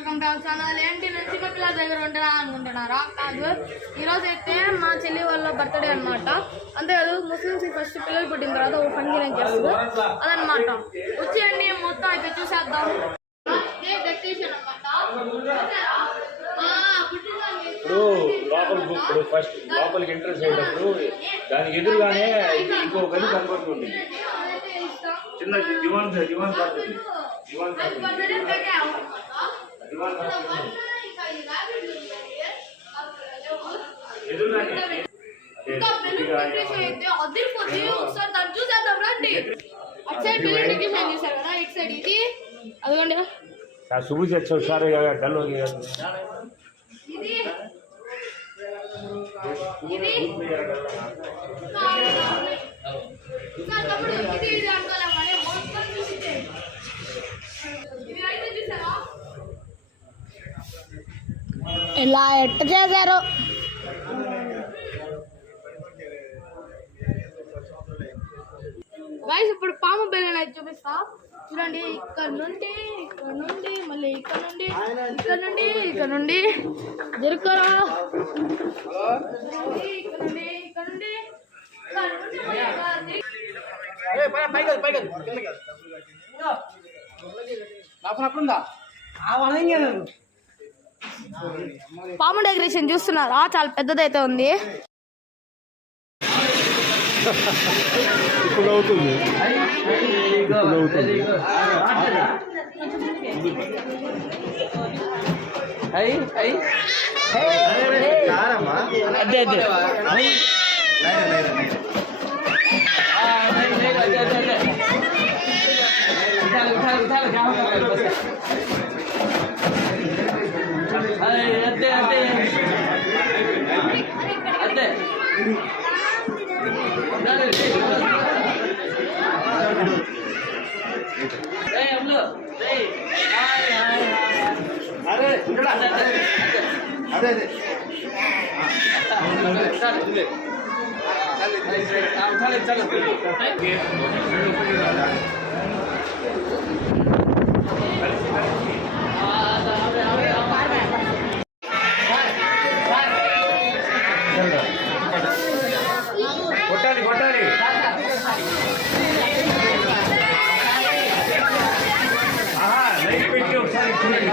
Welcome to our channel. ఏంటి నేను చిన్న పిల్లల దగ్గర ఉంటారా అనుకుంటున్నారా? కాదు, ఈరోజు అయితే మా చెల్లి వాళ్ళ బర్త్డే అనమాట. అంతేకాదు, ముస్లిమ్స్ ఫస్ట్ పిల్లలు పుట్టిన తర్వాత ఒక ఫంక్షన్ చేస్తారు అదనమాట. వచ్చేయండి మొత్తం అయితే చూసేద్దాం. ఇప్పుడు ఫస్ట్ లోపలికి ఎంట్రెన్స్ అయ్యేటప్పుడు దానికి ఎదురుగానే ఇంకో గది కనబడుతుంది. చిన్న దివాన్ పడుతుంది. ఒకసారి దాన్ని చూసేద్దాం రండి. అటు సైడ్ బిల్డింగ్ చూసారు కదా, ఇటు సైడ్ ఇది అదిగోండి. सुबह से अच्छा सारे डल हो गया ఇది ఇలా ఎట్ట చేశారు. గైస్ ఇప్పుడు పాము బెల్లని అయితే చూపిస్తా చూడండి. ఇక్కడ నుండి మళ్ళీ ఇక్కడ నుండి జరుకరా పాము డెకరేషన్ చూస్తున్నారా? చాలా పెద్దదైతే ఉంది. ఇప్పుడు అవుతుంది అదే కొట్టాలి లైట్ పెట్టి ఒకసారి చూడండి.